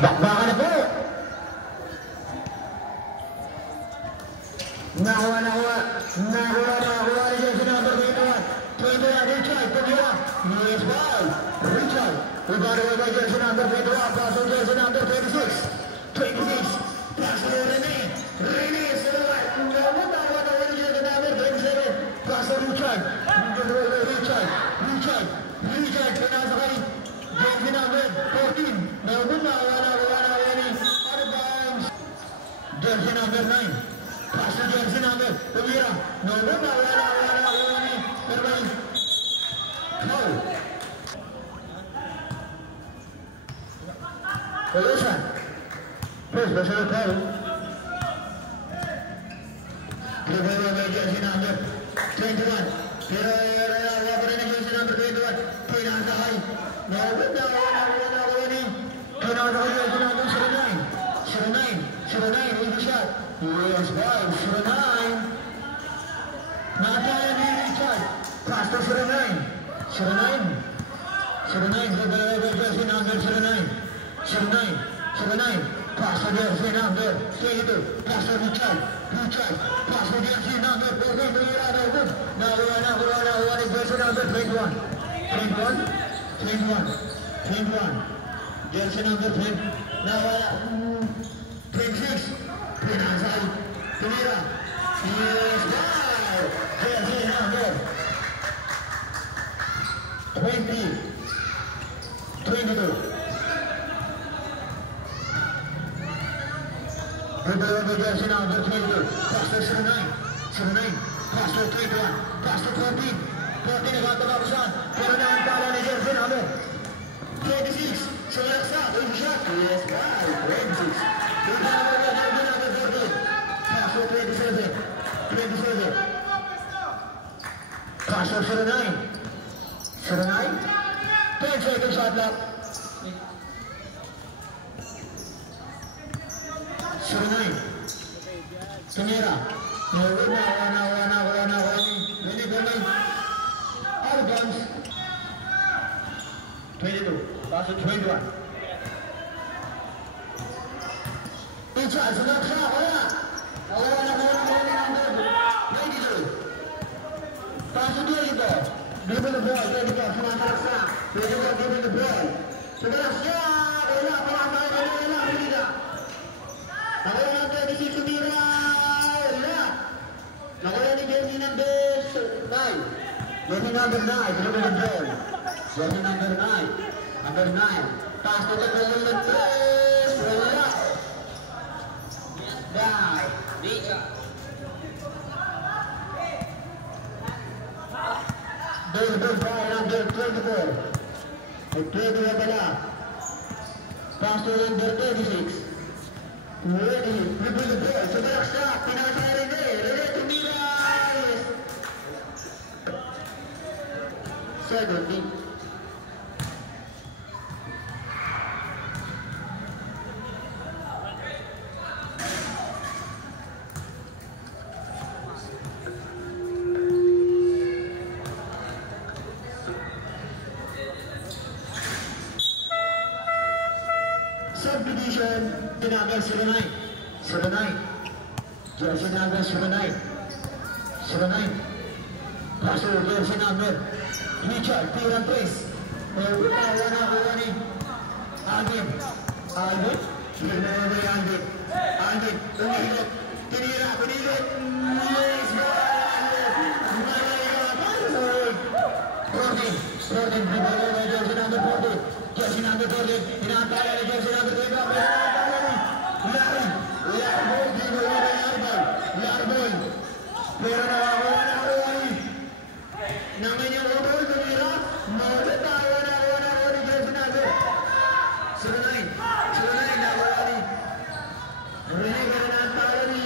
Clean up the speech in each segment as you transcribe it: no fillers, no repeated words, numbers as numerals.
Bakbakan na po. Nakuha ni Jersey number 21. 21, Richard, Tumira. Yes, ball. Richard. Rebound away by Jersey number 21. Pass to Jersey number 26. 26. Pass to Rene. Rene is to the right. Nakuha ni Jersey number 27. Pass to Richard. Richard. Pinasakay. Jersey number 14. Nakuha ni out of bounds. Jersey number 9. Pass to Jersey number Tumira. Foul. Collision. First personal foul. Dribbling by Jersey number 21. Pero jersey number 21. Pinasakay. Jersey number 09 with the shot. Yes, ball. 09. Nakataya ni Richard. Pass to 09. 09. Jersey number 09. 09. Pass to Jersey number 22. Pass to Richard. Pass to Jersey number 14. Now Jersey number 21. 21. Jersey number 20. Now 26. Pinasay. Tumira. Yes, ball. Jersey number 22. Dribbling Jersey number 22. Pass to 09. Pass to 21. Pass to 14. 14 nagkatapos. Pero nakantala ni Jersey number 26. Sumalaksa. With shot. Yes, ball. 26. Pass to 27. Pass to 09. 10 seconds shot clock. 09. Tumira. Out of bounds. 22. Pass to 21. Richard, sumaksa. Wala. 92. Pass to 22. Dribble the ball. 22. Sumaksa. 22 dribble the ball. Sumaksa. Wala. Nakuha ng 26 Tumira. Wala. Nakuha ni Jersey number 9. Jersey number 9. Dribble the ball. Jersey number 9. Pass to the golden press. Wala. Richard. Golden ball number 24. At 24 pala. Pass to number 36. Ready, dribble the ball. Sumaksa. Pinasay Rene. Rene Tumira. 70. Subdivision, the number 09. Jersey number 09. Pass to Jersey number Richard, Tiran Trace. One ni Alvin. Alvin, umihilot. Tinira, pinilot. Nice ball. 14, Jersey number 40. Jersey number 40. Inantala ni Jersey number 20. Larbol. Pero nawawa na Roy. Namanya Robol Tumira. Mawala na ni Jersey number 09. Nawawa ni Rene Ganantala ni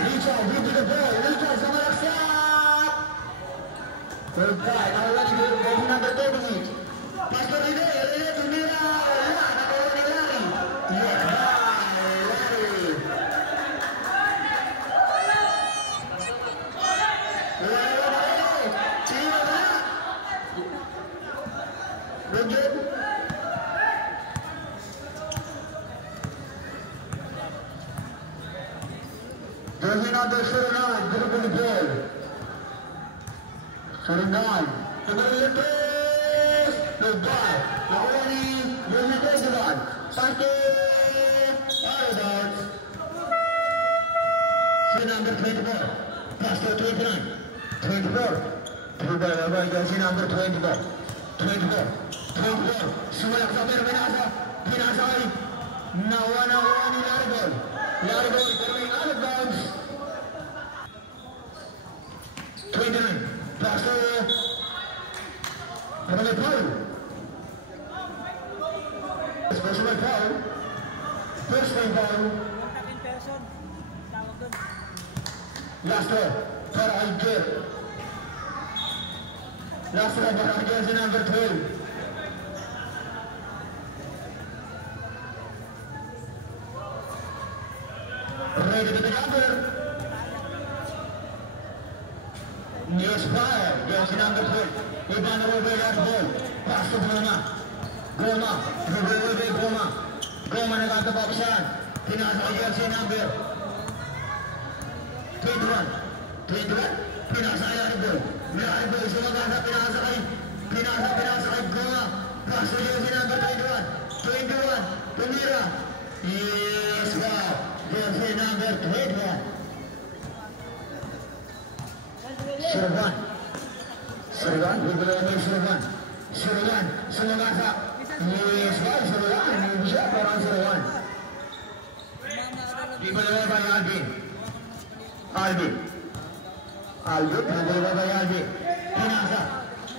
Richard, give to the ball. Richard Samalaksa. Third try. Nawawa ni Jersey number 38. Pastor Rene Tumira. Good game. Jersey number 09, good for the ball. 09. The middle of the pass. The ball. The only will be taken on. Santos. Arrogant. Jersey number 24. Pastor 29. 24. Jersey number 24. 24. 24. Sumayak sa Perminasa. Pinasay. Nawa ni Laribol. Laribol coming out of bounds. 29. Pastor. Personal foul. Personal foul. Personal foul. Last one. Para Alger. Last one para Alger number 12. Ready to the cover. News fire. Jersey number 12. Iban over last ball. Pass to Goma. Goma. Goma. Goma nagkakapapisan. Pinasa kay jersey number 21. 21. Pinasa kay Laribol. Laribol sumagasa. Pinasa kay Goma. Pass to jersey number 21. 21. Tumira. Yes, wow. Jersey number 21. Servan, berbelakang Servan. Sumagasa. Yes, wow, Servan. Bisa orang Servan. Di belakang Albin. Berbelakang Albin.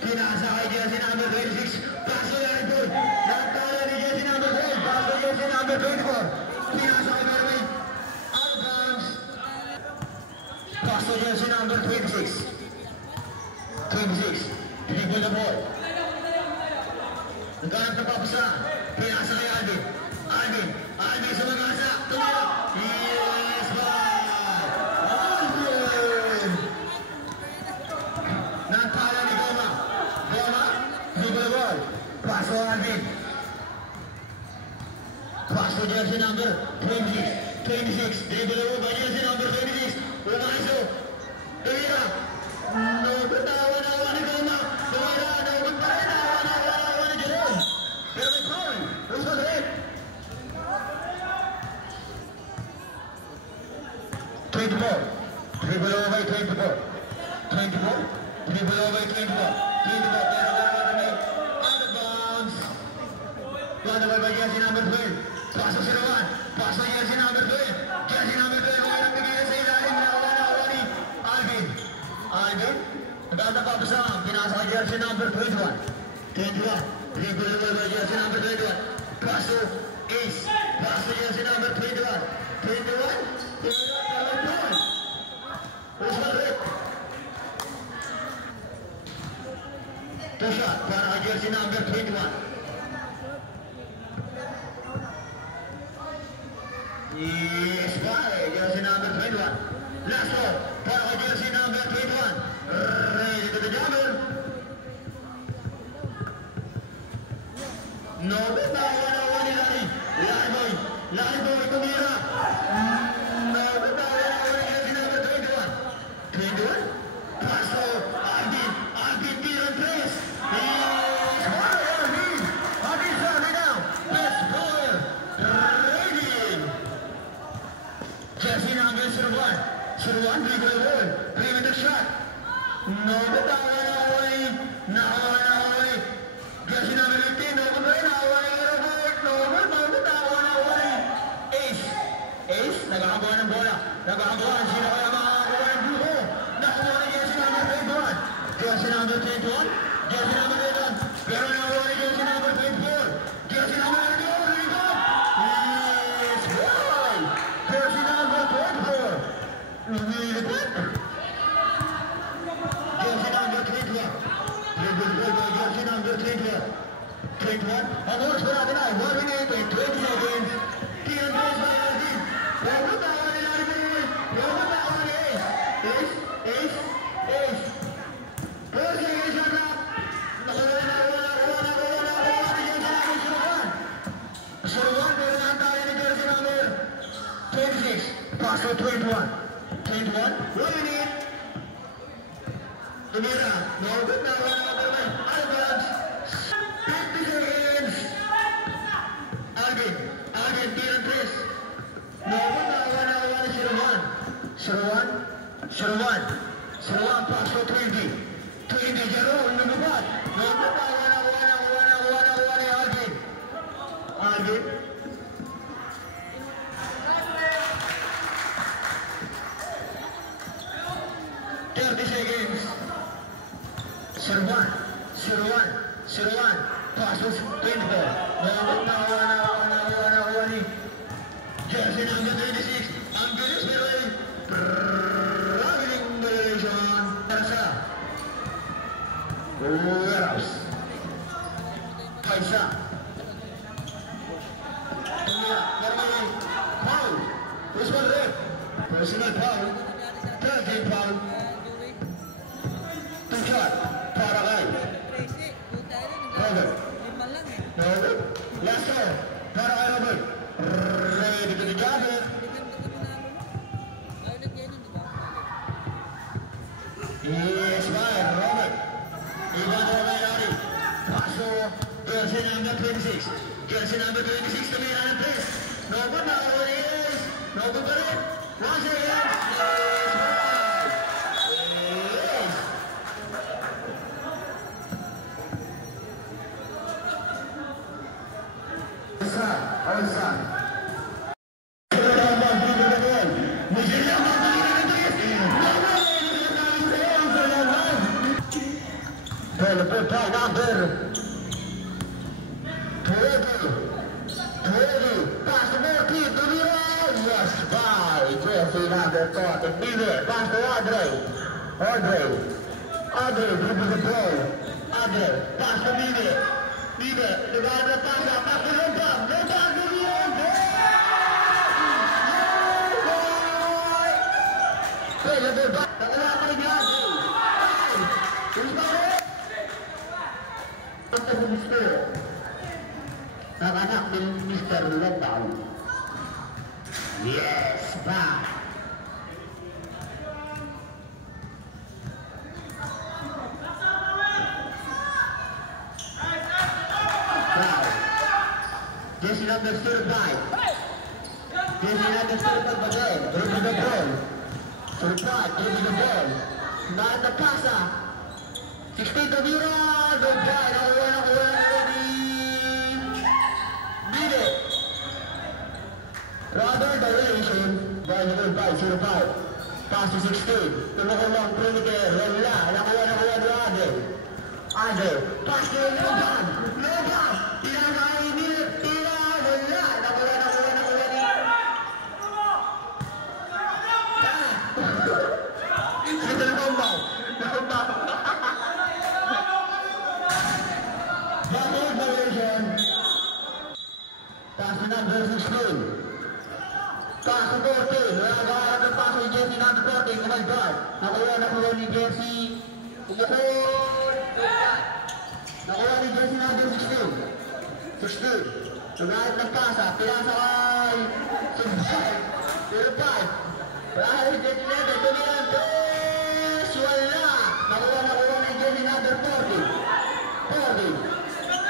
Pinasa kay jersey number 26. Paso Laribol. Natala di jersey number 12. Paso jersey number 24. Pinasa kay Merwin. Out of bounds. Paso jersey number 26. 26. Dribble the ball. Nagkaroon ng papasa. Pinasa kay Alvin. Alvin sumagasa. Tumira. Yes, ball. Alvin. Natala ni Goma. Dribble the ball. Paso Alvin. Paso jersey number 26. Dribble the ball by jersey number 26. Umaso. Tumira. No, tawa ni Goma. Tumira. Tawa ni Jerome. Pero may foul. Who's the red? 24. Dribble over by 24. 24. Dribble over by 24. 24. Pero out of bounds. Run over by jersey number 12. Paso si Rowan. Paso jersey number 12. Jersey number 12. Walang bigyan sa ilalim. Nawa ni Alvin. Nagkakapapasa. Pinasa kay jersey number 21. 21. Dribble over by jersey number 21. Paso Ace. Paso jersey number 21. 21. Who's the red? Two shot para jersey number 21. Yes, bye. Jersey number 21. Last ball para jersey number 21. Ready to the jumper. No, tawa ni Laribol tumira. No, tawa ni jersey number 21. 21. Paso Alvin Piran Press. Yes, bye. Alvin serving now. Best player. Ready. Jersey number 01. 01 dribble the ball. 3 with the shot. No, nawaway. Jersey number 15. Nawaway. Ace. Nagkakabuhan ng bola. Sino kaya makakakuha ng grupo? Nakakuha ni jersey number 21. Jersey number 21. Jersey number 21. Pero nakuha ni jersey number 24. Jersey number 24. Rebound. Yes, boy. Jersey number 24. Rebound. Jersey number 21. Jersey number 21. 21. Ang oras pa natin ay 1 minute and 20 seconds. Tiyan Press by Alvin. Huwag tawa ni Laribol. Huwag tawa ni Ace. 4 seconds on up. Nakuha na. 21. 21. What do you need? Tumira. No good na. Advance. 50 seconds. Alvin. Alvin. Tiran Chris. No good na. 01. 01. Pass to 20. 20. Jerome. Lumubad. No good na. 1. Alvin. 30 seconds. 01. Passes 24. Jersey number 26. Angelis Miroy. Traveling Malaysian. Tersa. Warehouse. Kaisa. Foul. This one red. Personal foul. 13 foul. Shot, para kay Robert. Last call, para kay Robert. Ready to the job. Yes, fine, Robert. Ivan Romagnoli. Paso, jersey number 26. Jersey number 26 to Miran and Chris. No good now, what it is. No good for it. Once again. Outside. Pelo total number 20. Pass the ball to Tumira. Yes, by Jeffrey number 40. Miller. Pass to Andre. Dribble the ball. Andre. Pass to Miller. Divide the pass. Pass to Lopam. Anak Mr. Lockdown. Yes, back. Jesse number 35. Again. Dribble the ball. Dribble the ball. Not the passer. 16 to Mira. Good try. Rather direction by number 5. Pass to 16. Tumukulong perimeter. Wala. Nakuha ni Andre. Pass to Logan. Tinangay ni Tira. Wala. Nakuha ni. Sito na kumbaw. Backward direction. Pass to number 16. Pass to 14. Nagawa ng pass ni Jesse number 14. Oh my God. Nakuha ni Jesse. Nakuha ni Jesse number 16. Nagawa ng pasa. Pinasa kay 05. Dahil Jesse number 29. Wala. Nakuha ni Jesse number 40.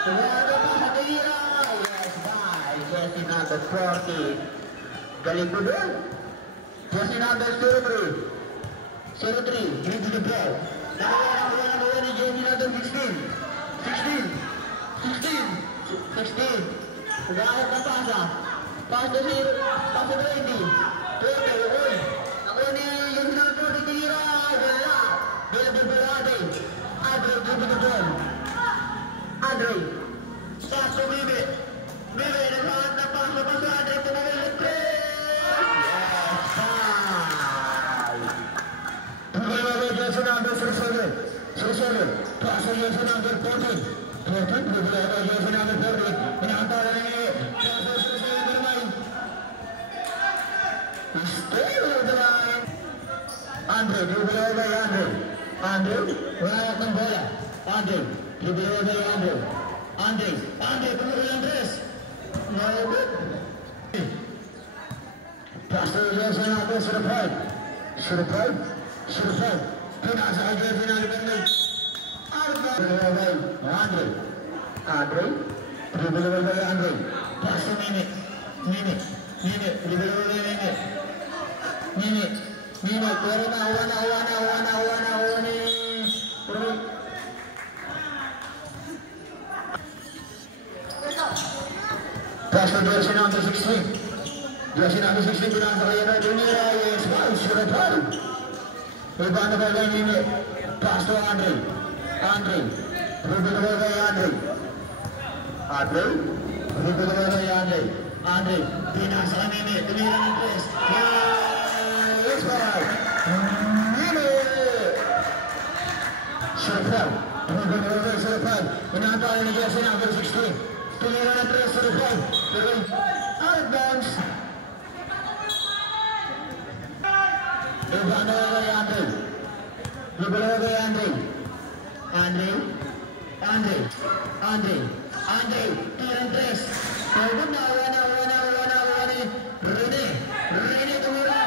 Nagawa ng pasa kay Ira. Yes, bye. Jesse number 40. Galing ko doon. Jesse number 03. 03. Dribble the ball. Nakuha ni Jesse number 16. 16. Nagahit ng pasa. Pass to 20. Nakuha ni Jesse number 40. Tira. Wala. Belabelade. Andre. Dribble the ball. Andre. Pass to Bibi. Nagahit ng pasa. Pass to Andre. Tumawin ng 3. Jersey number 37. Pass to Jersey number 14. Jersey number 14. Pinakantara ni Jersey number 9. Stay over the line. Andre, dribble over Andre, wala ng bola. Andre, dribble over Andre, tumulong Andres. No good. Pastor jersey number 05. 05. Pinasa jersey number 9. Andre. Dribble by Andre. Pass to Nene. Dribble by Nene. Pass to jersey number 16. Jersey number 16 pinasa kay Yana Junior. Yes, wow, sure ball. Rebound by Nene. Pass to Andre. Dribble by Andre. Andre, pinasa kay Nene. Tumira ng press. Yes, ball. Nene. Sure ball. Pinantay ni jersey number 16. Tumira ng press. Sure ball. Pero out of bounds. Rebound by Andre. Dribble by Andre. Turn press. Rene tumira.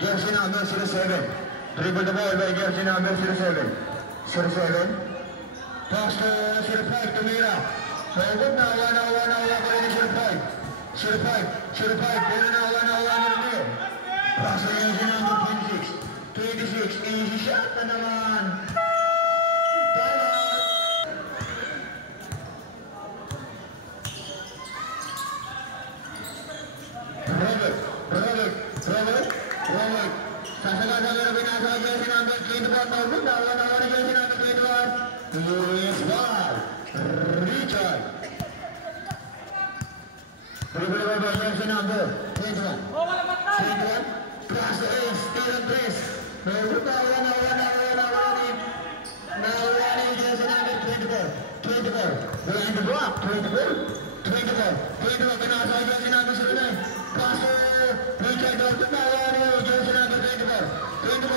Jersey number 07. Dribble the ball by jersey number 07. 07. Pass to 05 to Mira. So good now, 1-0 by 05. 05. Pass to jersey number 26. Easy shot na naman. Robert. Sasagad ang binasa kay jersey number 21. Good now, 1-0 jersey number 21. Luis Val. Richard. Dribble by jersey number 21. Pass to Ace. Steal and press. Good now, 1-0. Now running jersey number 24. Behind the block. 24. Binasa kay jersey number 09. Pass to Richard. Good now, jersey number 24.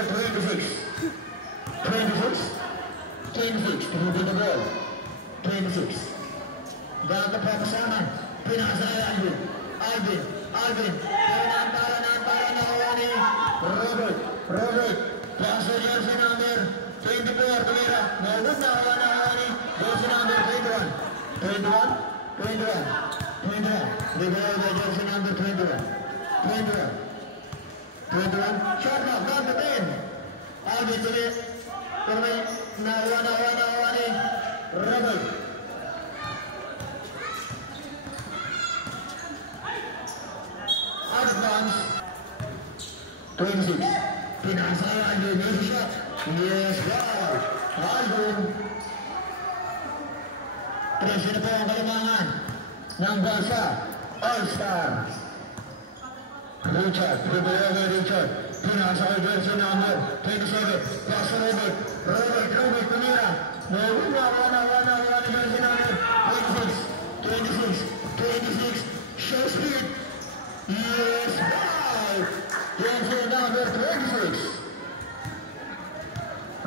number 26. 26. 26. Tumubin the ball. 26. Gaga pa kasama. Pinasa ay Alvin. Alvin. Para na ni Robert. Paso jersey number 24. Tumira. Naudot na ni jersey number 21. 21. The ball by jersey number 21. 21. Short knock. Not the 10. Alvin tuloy. Tuloy. Nawa ni Robert. Advance 26. Pinasa Alvin. There's a shot. Yes, wow. Alvin. Presyo na po ang kalamangan ng bansa. All-Star. Richard. Pinasa kay jersey number 27. Paso Robert. Robert Tumira. Nauna ni jersey number 26. Show speed. Yes, wow! Jersey number 26.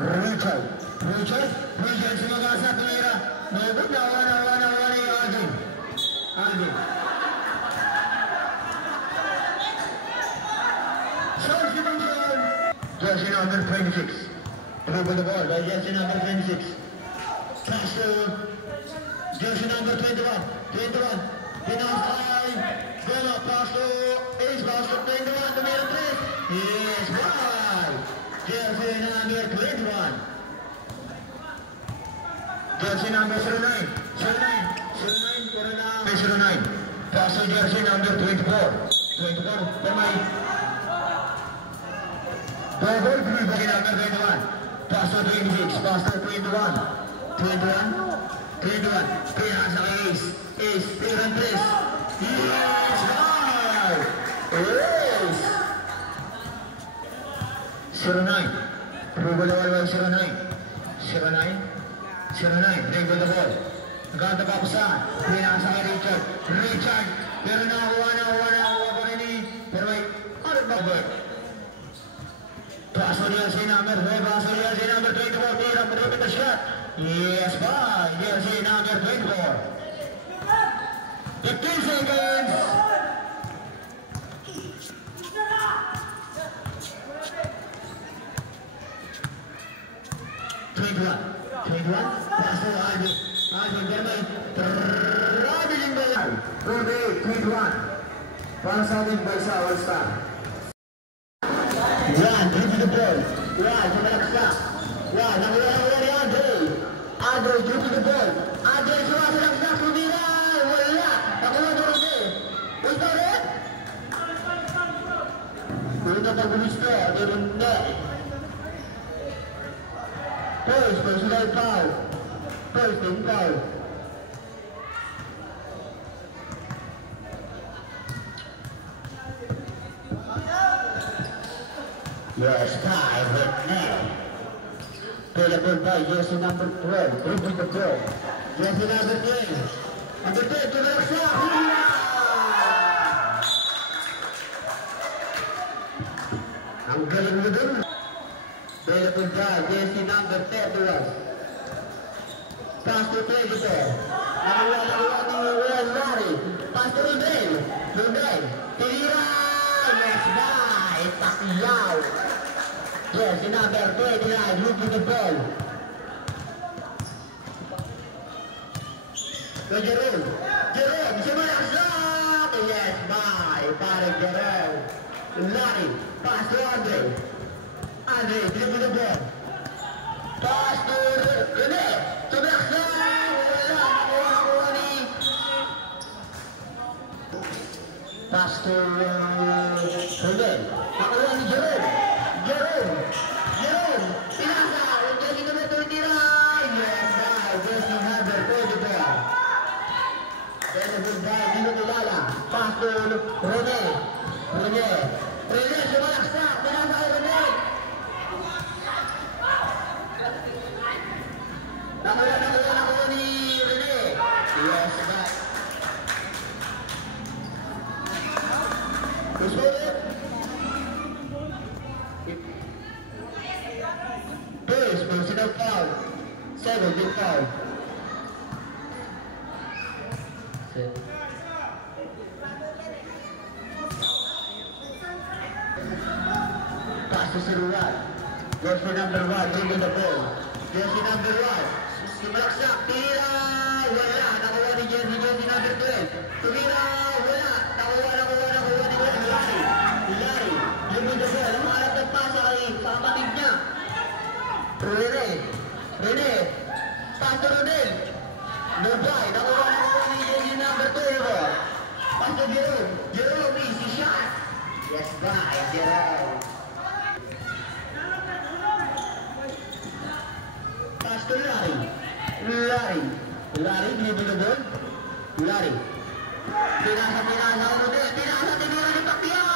Richard. Jersey magasa Tumira. Nauna ni Alvin. Jersey number 26. Dribble the ball by jersey number 26. Pass to jersey number 21. Pinasay. Bola pass to Ace. Pass to 21. Tumira 3. Yes, wow! Jersey number 21. Jersey number 09. 09. Pass to jersey number 24. Pamay. Double free bagi number 21. Pass to 26. Pass to 21. Pinasa kay Ace. Tira 3. Yes! Wow! Ace! 09. Dribble the ball by 09. Dribble the ball. Ganda pa kusa. Pinasa kay Richard. Pero nakuha pa rin ni. Pero may Albert. Pass to jersey number 24. Tira with the shot. Yes, by jersey number 24. 15 seconds. Pass to Alvin. Bermain. Traveling the line. 21. Para sa ating bansa All-Star. Yan, dribble the ball. Yan, sumalaksa. Yan, nakuha ni Andre. Andre, dribble the ball. Andre, sumasalaksa. Tumira. Wala. Nakuha ni Andre. Gusto rin? Punta pa gusto. Dirunda. First, personal foul. Yes, 5 right now. Available by jersey number 12. Dribble the ball. Jersey number 10. Number 10 to the shot. Ang galing mo dun. Available by jersey number 10 to us. Pass to 24. Nakuha ni Larry. Pass to Rudel. Tira. Yes, by Pacquiao. Jersey number 29. Dribble the ball. To Jerome. Sumalaksak. Yes, by parang Jerome. Larry. Pass to Andre. Dribble the ball. Pass to Rene. Sumalaksak. Nakuha ni. Pass to Rene. Nakuha ni Jerome. Pinasa. Jersey number 29. Yes, by jersey number 24. Dino Tulala. Pass to Rene. Sumalaksak. Pinasa kay Rene. Nakuha ni Rene. Yes, back. Gusto ulit. Pass to Siruan. Jersey number 1, dribbling the ball. Jersey number 1. Sumaksak, tira! Wala! Nakuha ni jersey number 12. Tumira! Wala! Nakuha ni Lari. Lari, dribbling the ball. Ang harap ng pasa kay kapatid niya. Rene. Pass to Rodel. Nubay, nakuha ni jersey number 12. Pass to Jerome. Jerome, easy shot. Yes, by Jerome. Pass to Lari. Lari, dribbling the ball. Lari. Pinasa, Rodel. Pinasa, tinira ni Pacquiao.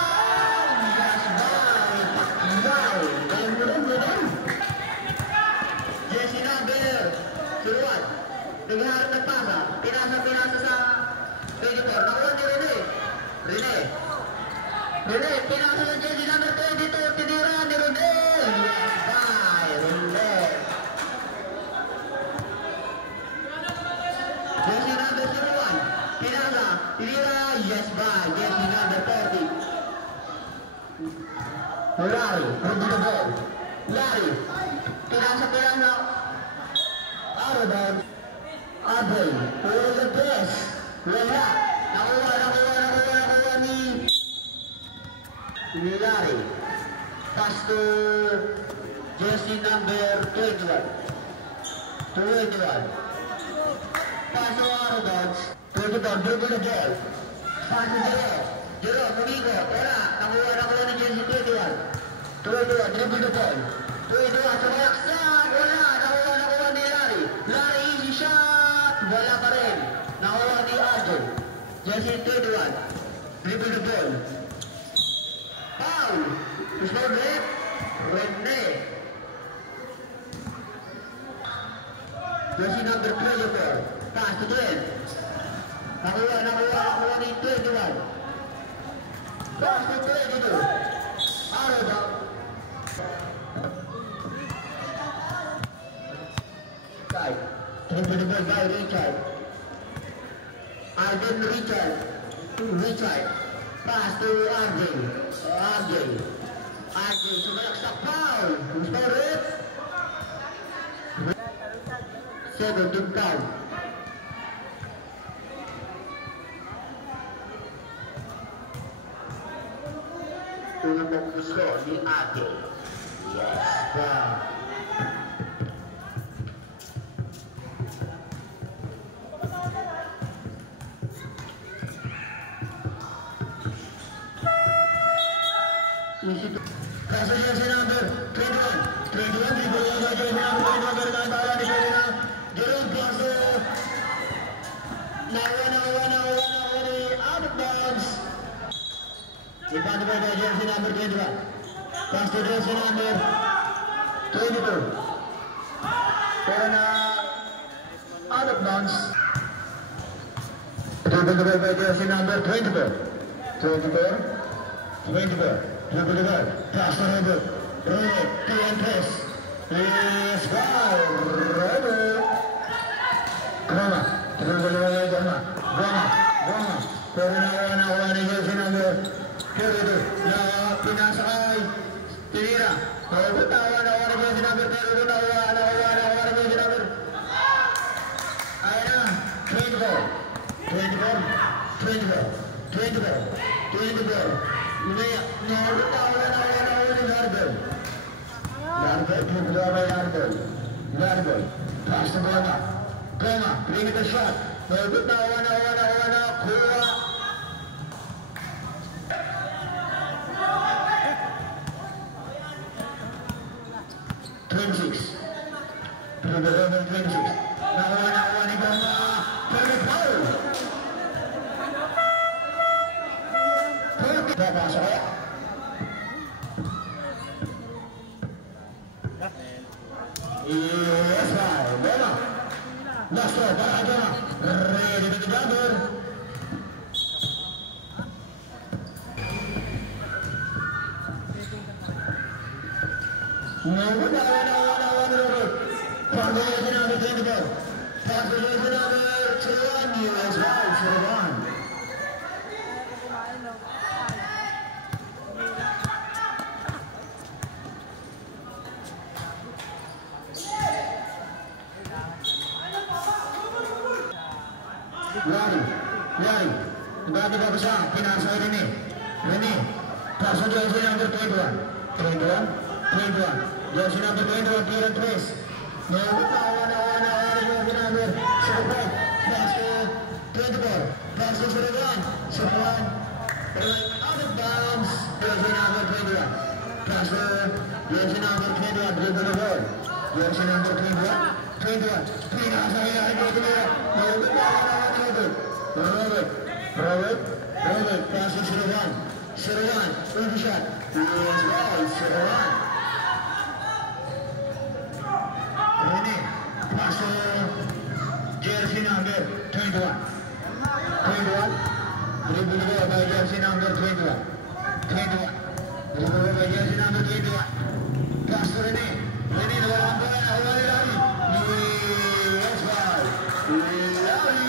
Yes, by Pacquiao. Galing mo rin, Rodel. Jersey number 1. Nagharap ng pasa. Pinasa sa 24. Nakuha ni Rene. Pinasa ng jersey number 22. Tinira ni Rodel. Yes, by Rodel. Jersey number 01. Pinasa. Tinira. Yes, by jersey number 40. Lari. Rodel the ball. Lari. Pinasa. Arabag. Abel. All the best. Wala. Nakuha ni Lari. Pass to jersey number 21. Pass to Arabag. 21. Dribble the ball. Pass to Jerome. Umigo. Wala. Nakuha ni jersey 21. 21. Dribble the ball. 21. Sumayaksak. Wala. Nakuha ni Lari. Lari, easy shot. Wala pa rin. Nakuha ni Adel. Jersey 21. Dribble the ball. Foul. Small break. Rene. Jersey number 24. Pass to 12. Nakuha ni 21. Pass to 22. Araba. Dribble the ball by Richard. Arden Richard. Pass to RJ. Sumalaksak foul. Gusto rin. 17 foul. Tulong gusto ni RJ. Yes, foul. Kasih jersey number 21. 21 dribble jersey number 21 bermain bola di sana. Jerome Plaza. Nawa out of bounds. Dipandu oleh jersey number 21. Pass to jersey number 22. Karena out of bounds. Dipandu oleh jersey number 24. 24. Dribble the ball. Pass to Robert. Press. Is foul. Robert. Goma. Dribble the ball. Goma. Nakuha ni jersey number 22. Pinasakay. Tinira. Nakuha ni jersey number 22. Nakuha ni jersey number. Ayan na. 24. Larbel. Pass to Goma. Bring it a shot. Kuha. 26. Nakuha ni Goma. Foul. Papasok ya. Yes, Goma. Last throw, para Goma. Ready to gather. Lari. Bagi besar, pinasa Rene. Pasal jersey number 21. Jersey number 21, Kieran Trace. Awan jersey number 7. Pass to 24. Pass to Suragan. Out of bounds. Jersey number 21. Pass to jersey number 21. Dribble the ball. Jersey number 21. Pinasa Robert, pass to Suragan, over shot, yes, ball, Suragan. Rene, pass to jersey number 21. Dribble by jersey number 21. Dribble by jersey number 21. Pass to Rene, the one boy, yes, ball, Lari.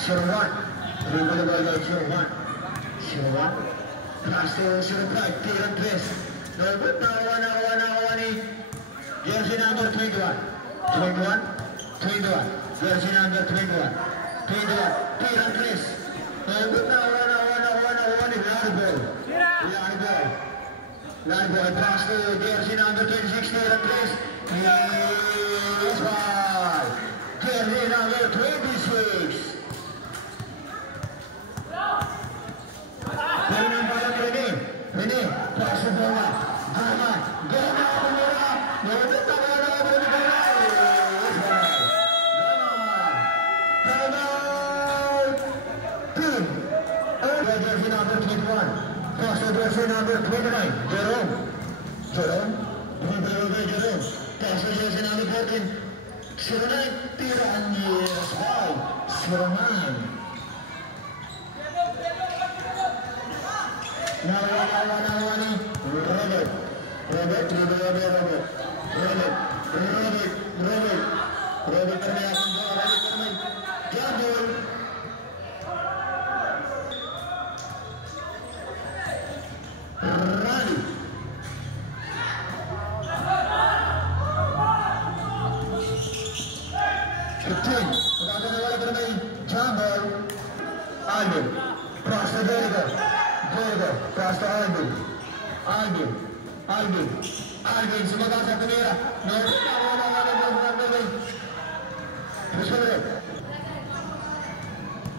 Sherwan, dribble by Sherwan. Pass to Sherwan, Kieran Trace. Jersey number 21. Jersey number 21. Kieran Trace. Yard ball. Pass to jersey number 26. Kieran Trace. Yes, ball. Jersey number 26. Rene, pass the ball. Goma, jersey number 21. Pass to jersey number 29. Jerome. Pass to jersey number 14. Sherman, Tiran, yes, ball. Sherman. Nawani, Robert Rani. Alvin, cross the Jericho, cross the Alvin, sumagal sa kamera.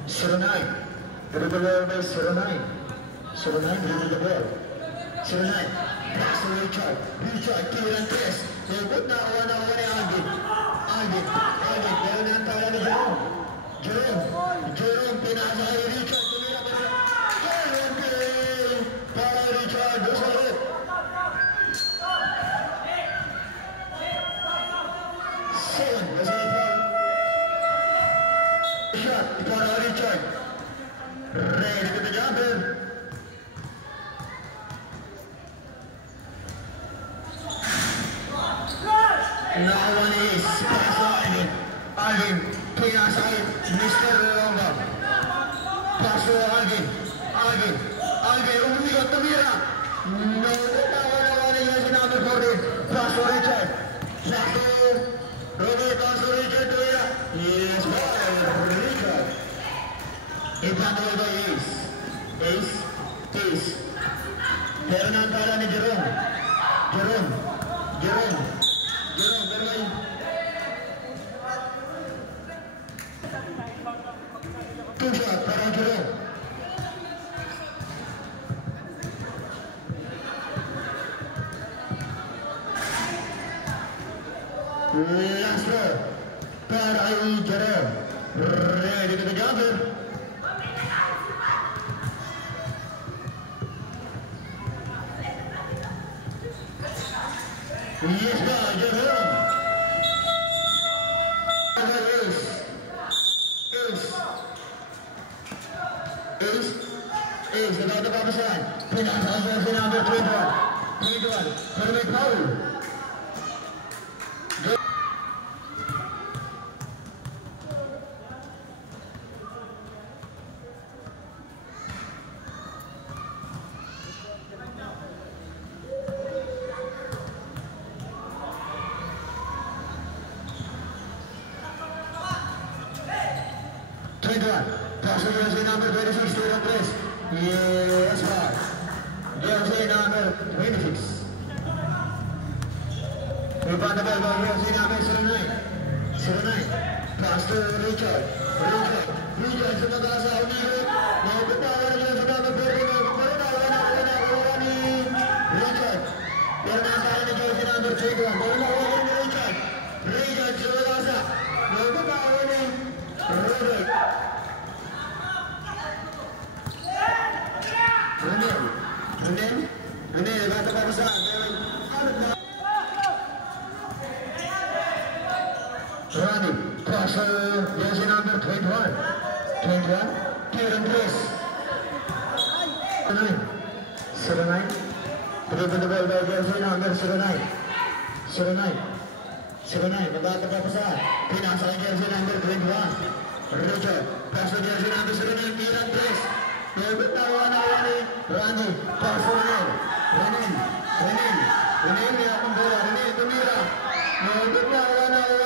Suranay, dribble by Suranay, dribble the ball. Suranay, pass to Richard, Kieran Trace. Good na Alvin, meron na ang tala ni Jerome, pinasa kay Richard, para Richard, doon shot para Richard. Ready to the jumper. Now one is pass line. Alvin, pinasa kay Mr. Longa. Pass to Alvin, umigot tumira. No, tawa yung sinabi ko rin. Pass to Richard. Robert, pass to Richard tumira. Yes, ball, Richard. Ipantuloy by Ace. Pero na ang tala ni Jerome, bermain. Two shot para Jerome. Last ball para Jerome. Ready to the jumper. Yes, Jerome. Ace, about the Babasan. Pinasa jersey number 21. Permit foul. kedua. Pasal jersey number 26 turun terus. Yes, Pak. Jersey number 26. Umpan the ball by jersey number 79. Pass to Richard. Richard sudah berhasil menarik. Mau ketahuan jersey number 40. Richard. Pernafaran jersey number 21. Richard sudah berhasil. Mau ketahuan Robert. Runel bata pa sa Rani, cross jersey number 21. Kieran Grace. 79. Dribble the ball by jersey number 79. 79. Bata pa sa pinasa jersey number 21. Richard, pass jersey number 79. Kieran Grace. Rani, pass Runel. Runel ni akong bola. Runel tumira.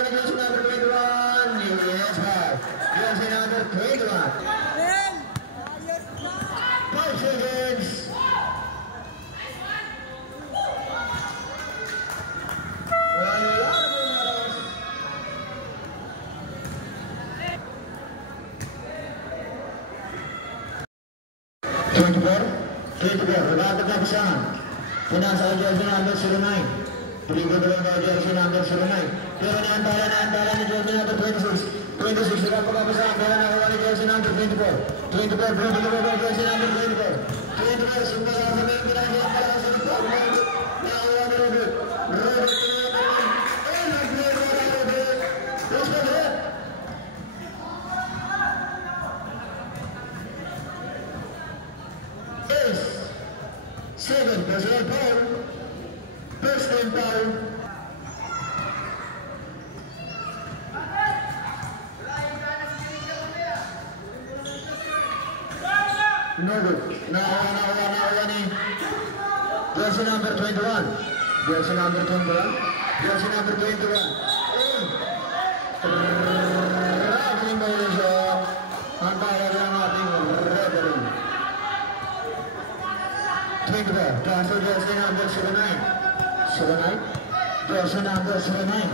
Jersey number 21. Yes, sir. Jersey number 21. 5 seconds. Rebata Kapisan. Pinasa jersey number 09. Dribble by jersey number 09. Pero antara ni jersey number 26. 26 Rebata Kapisan. Bola nakuha ni jersey number 24. 24 dribble by jersey number 24. 24 sumpa sa sabi pinasa para sa likod. Nakuha ni Robert. Seven, Brazil foul. First time foul. No good. Nakuha ni jersey number 21. Jersey number 21. Jersey number 21. Raking Malaysia. Antara yang ating referee. 24. Transfer jersey number 79. Jersey number 79.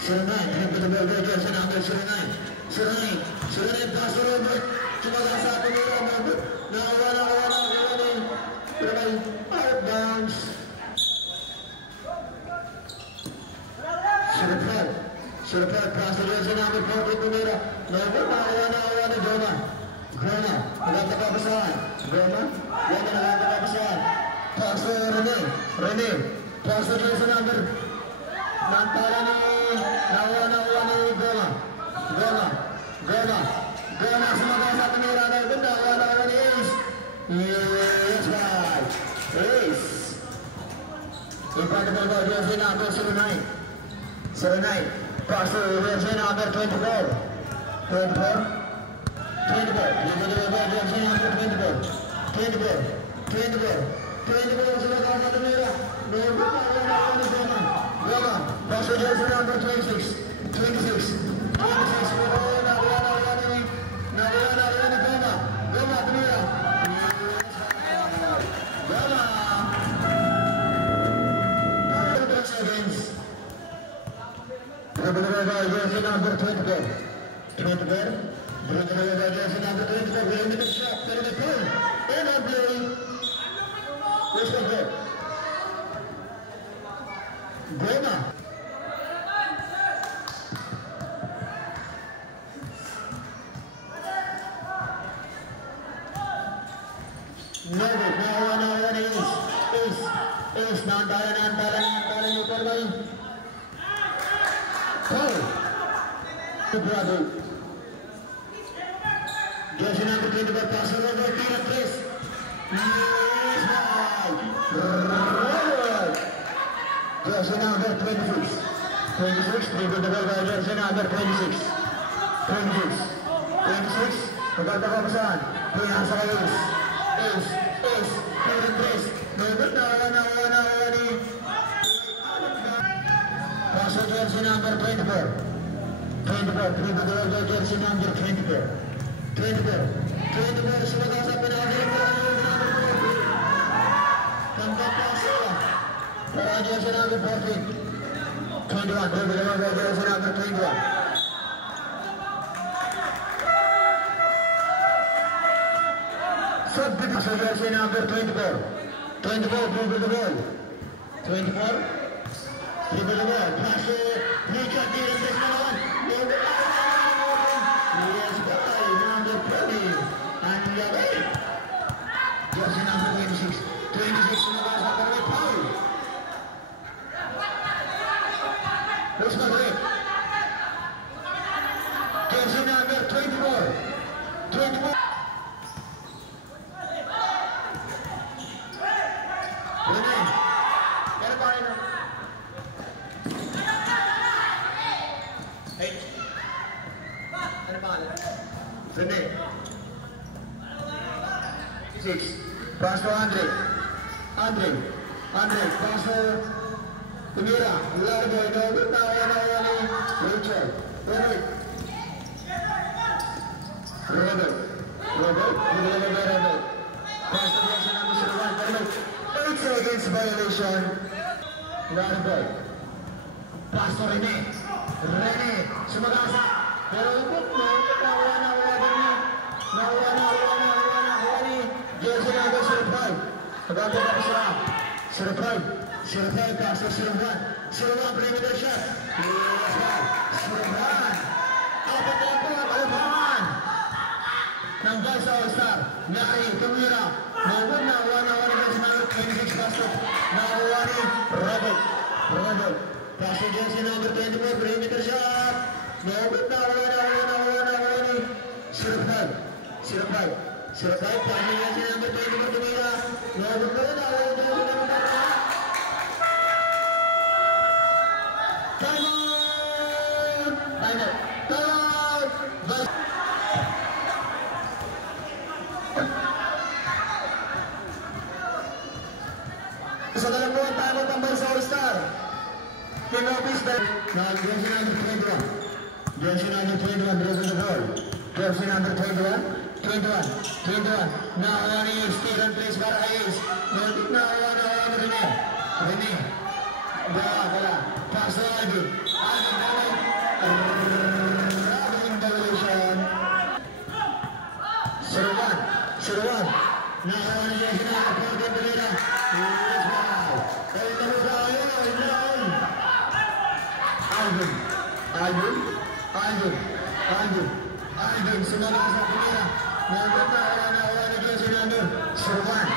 Dribble the ball by jersey number 79. 79 pass to Robert. Cuma satu ni Robert. Nakuha ni. Bermain out bounds. Surprise pass to jersey number 40 Tumira. Nakuha ni Goma. Agad papasahan. Goma. Pass to Rene. Pass to jersey number. Nantara ni nakuha ni Goma. Semoga satu Tumira na benda. Nakuha ni Ace. Yes, right. Ace. Impact the ball by jersey number 79. Pass to jersey number 24. 24. Jersey number 24. 24 sudah kawan satu merah. Goma. Pass to jersey number 26. 26. Goma merah. Dribble by jersey number 24. Dribble by jersey number 24. Bring the shot. Bring the goal. And a play. Where's the goal? Goma. No good. No one is. Nantaran ऊपर भाई. Bravo. Jersey number 24 pass over by Kieran Grace. Yes, jersey number 26. 26, dribble the ball by jersey number 26. 26. Agad papasahan. Pinasa kay Ace. Kieran Grace. Nakuha ni. Pass to jersey number 24. 24, dribble the ball by jersey number 24. 24. 24 sebagai sampai dengan tempat pasal. Peraja senang berpikir. 21. Peraja senang berpikir. Subdivision number 24. 24 dribble the ball. 24 dribble the ball. Pass it. Richard Diaz is one. Yes, by number 20. And the way. Jersey number 26. 26 number number 5. Who's my great? Jersey number 24. 24. Rene. 6. Pass to Andre. Andre. Pass to Mira. Largo. Richard. Robert. Pass to Jason number 8 seconds violation. Largo. Pass to Rene. Sumagasa. Pero ikut Jersey number 05. About to serang. 05 pass to 01 perimeter shot. Serang. Apa Alvan. Nanggal sa All-Star. Nari Tumira. Namun na 26 pass to Nawani Robert. Pass to Jersey number 24 perimeter shot. Namun na 05 pass to Jersey number 24 Tumira. Namun na sa dalawang tama tambay sa All-Star. Pinopis na Jersey number 21. Jersey number 21 draws the ball. Jersey number 21. Nawani steal and place para Hayes. Nawani Rene. Bola. Pass to Alvin. Robin violation. 01. Nawani Jersey number 14 Pereira. Alvin semangat sa Pereira. Nawala Jersey number 01.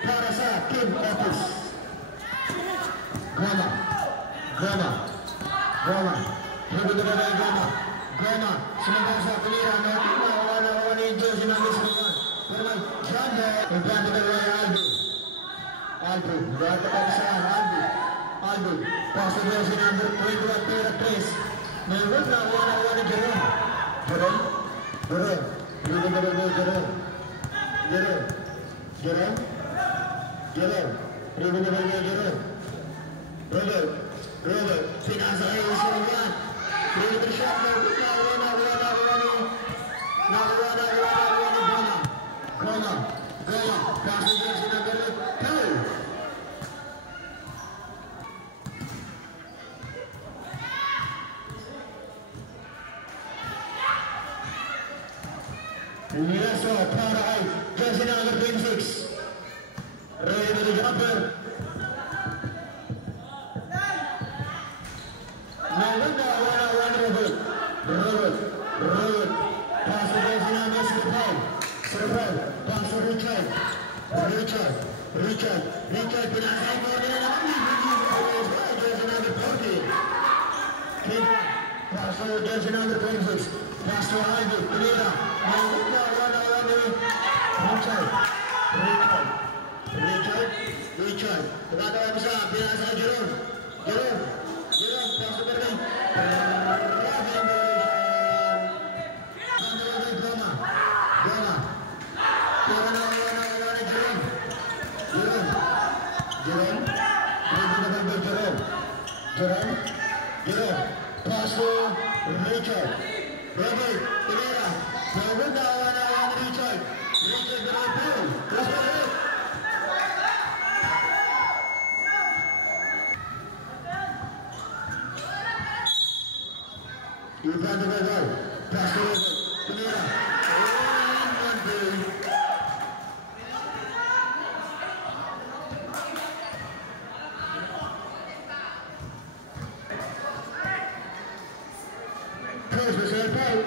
Para sa Kim Otis. Goma. Semoga sa Pereira. Nawala ni Jersey number 01. Pero Janda. Implante na rin Aldo. Berapa kesalahan Aldo. Pass to Jersey number 21 Pereira 3. Namun nawala ni Jerome. Robert. Finasa ay usulan. Perimeter shot. Goma. Pass to Jersey number 2. Yes, para ay Jersey number 26. Ready to the jumper. Robert. Pass to Jersey number 05. Pass to Richard. Pinasay mo din naman. Jersey number 40. Pass to Jersey number 26. Pass to Pereira. Richard. Tumatawa mo sa pinasa ka Jerome. Jerome, pasok ka rin. Goma. Jerome. Pass to Richard. Robert, Pereira. Robert, nawawan Richard. Richard, you got the ball. Pass it over. Pereira. Close the same ball.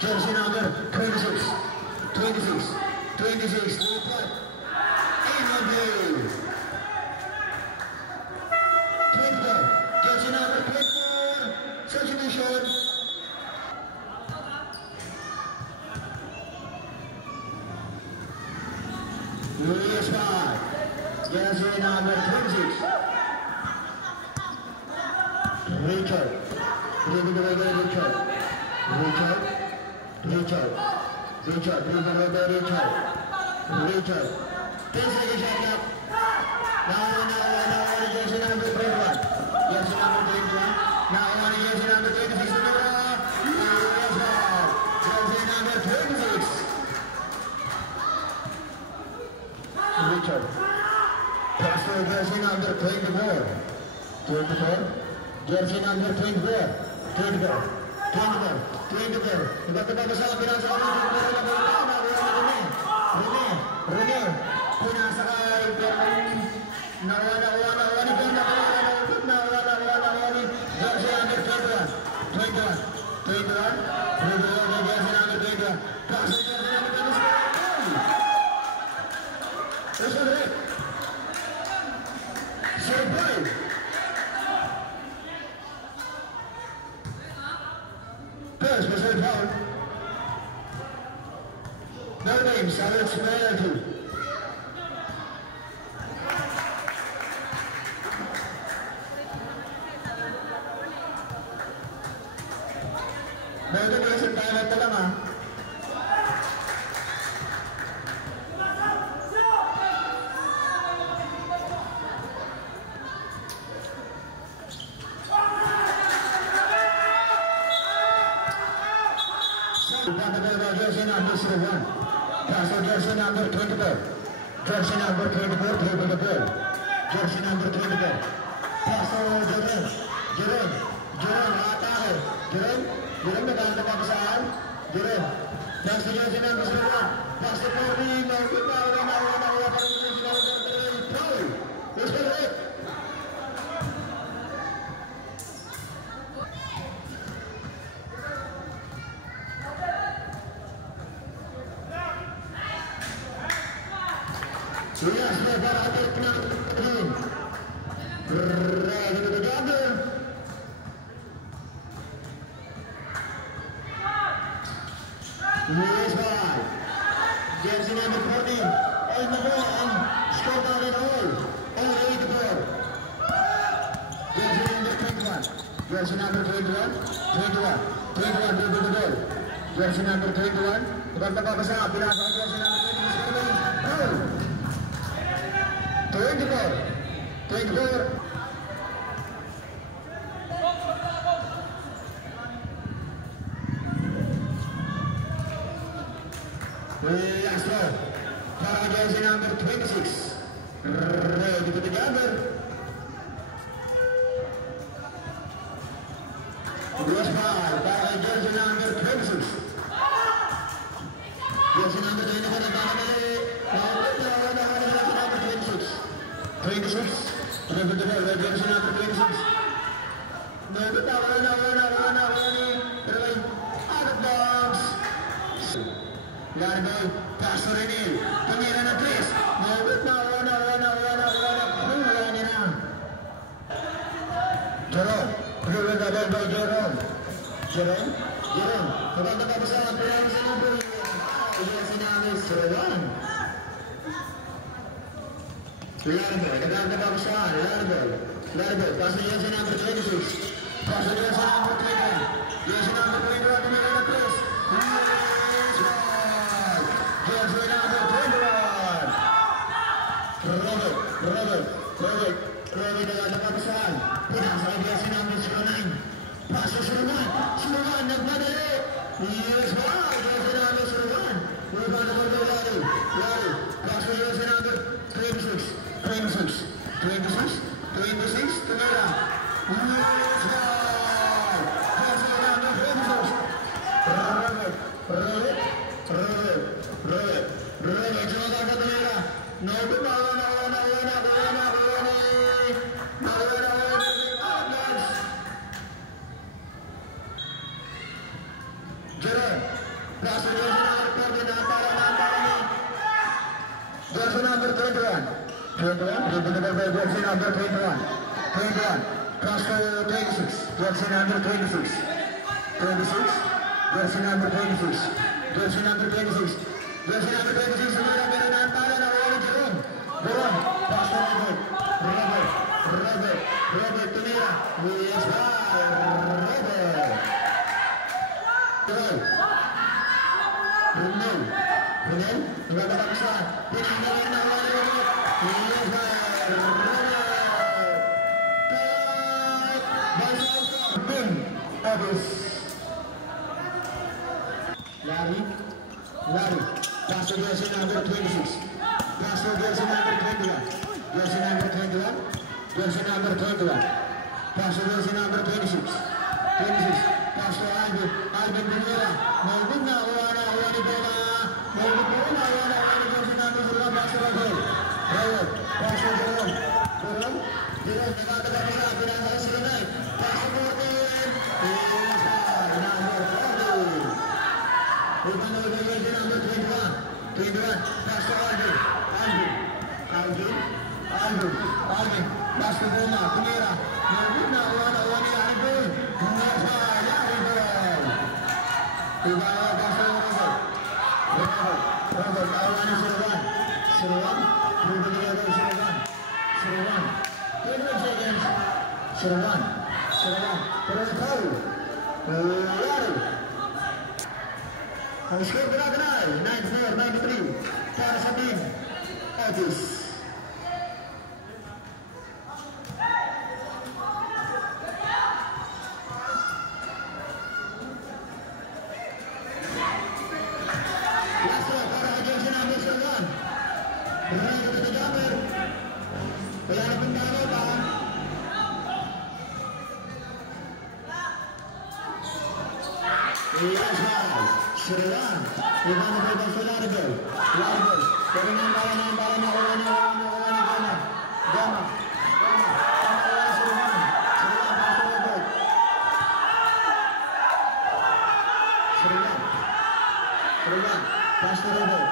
Jersey number 26. 26. No putt. In the blue. Jersey number 24, substitution. Luis Park, jersey number 26. Richard, Richard. 10 seconds shot clock. Now, jersey number 21. Jersey number 21. Now on jersey number 26. Jersey number 26. Richard. Pass for jersey number 24. Jersey number 24. 24. Tiba-tiba bersama pinasa kami. Rene. Pinasakay. Nawala. Jersey number 21. Jersey number 21. Pass jersey number 26. That's it. Survive. Pass was that foul. No name, Alex Mayatu. Mayroon na isang talent na lang ha. Jersey number 1. Pass to jersey number 24. Jersey number 24, throw to the ball. Jersey number 24. Pass to Jerome, atake. Jerome nagkanta pa pa saan? Jerome. Pass to jersey number 1. Pass to Corby. Nakuha pa rin jersey number 3. Foul. Let's go ahead. Yes, they're about to knock in. Ready to gather. Yes, ball. Jersey number 14. On the ball and score down and all. All ready to go. Jersey number 21. Jersey number 21. 21 to the goal. Jersey number 21. Maganda pa sa pinasa jersey number 21. Goal. 24. Last ball. Para jersey number 26. Ready to gather. Last ball. Para jersey number 26. Jersey number 24. 26. Remember the ball, jersey number 26. Out of bounds. Largo, pass to Rene. Tumira na please. Jerome. double by Jerome. Jerome. Maganda pa sa pinang sa number. Jersey number 01. Maganda pa sa Largo. Pass to jersey number 26. Pass to jersey number 21. Jersey number 21 to make a press. Jersey number 21. Robert agad na papasahan. Pinasa kay jersey number 09. Pass to Suruman. Nagmadali. Yes, wow. Jersey number 01. Rebound naman kay Larry. Pass to jersey number 26. Tumira. Yes, wow. Jersey number 26. Robert. Jaga ka Tumira. Jersey number 21. Jersey number 21. Cross to 26. Jersey number 26. Jersey number 26. Jersey number 26. Sumira pero naantala na wala Jerome. Pass to Robert Tumira. Yes, Runel. Maganda pa siya. Pinanggalan na wala Robert. Yes, Larry. Pass to jersey number 26. Pass to jersey number 21. Jersey number 21. Pass to jersey number 26. Pass to Alvin Pinera. Malbog na wala ni Bola. Jersey number 0. Pass to Rafael. Pass to Jerome. Nakataga nila. Pinasa si Renay. Pass to Morten. Number 40. Jersey number 21. Pass to Alvin. Pass to Bola. Tumira. Malbog na wala ni Alvin. Ibawa pass to Robert. Awan ni Suruman. Suruman. 21 seconds. Suruman. Terus tahu. Lari. Ang score benar-benar 94-93 para sa team Otis. Last one para sa jersey number 01. Benar kita jammer. Kaya na pintalo pa. Yes, Suruman. Iba na po sa Largo. Pero nang bala na Gama. Suruman. Pass to Robert.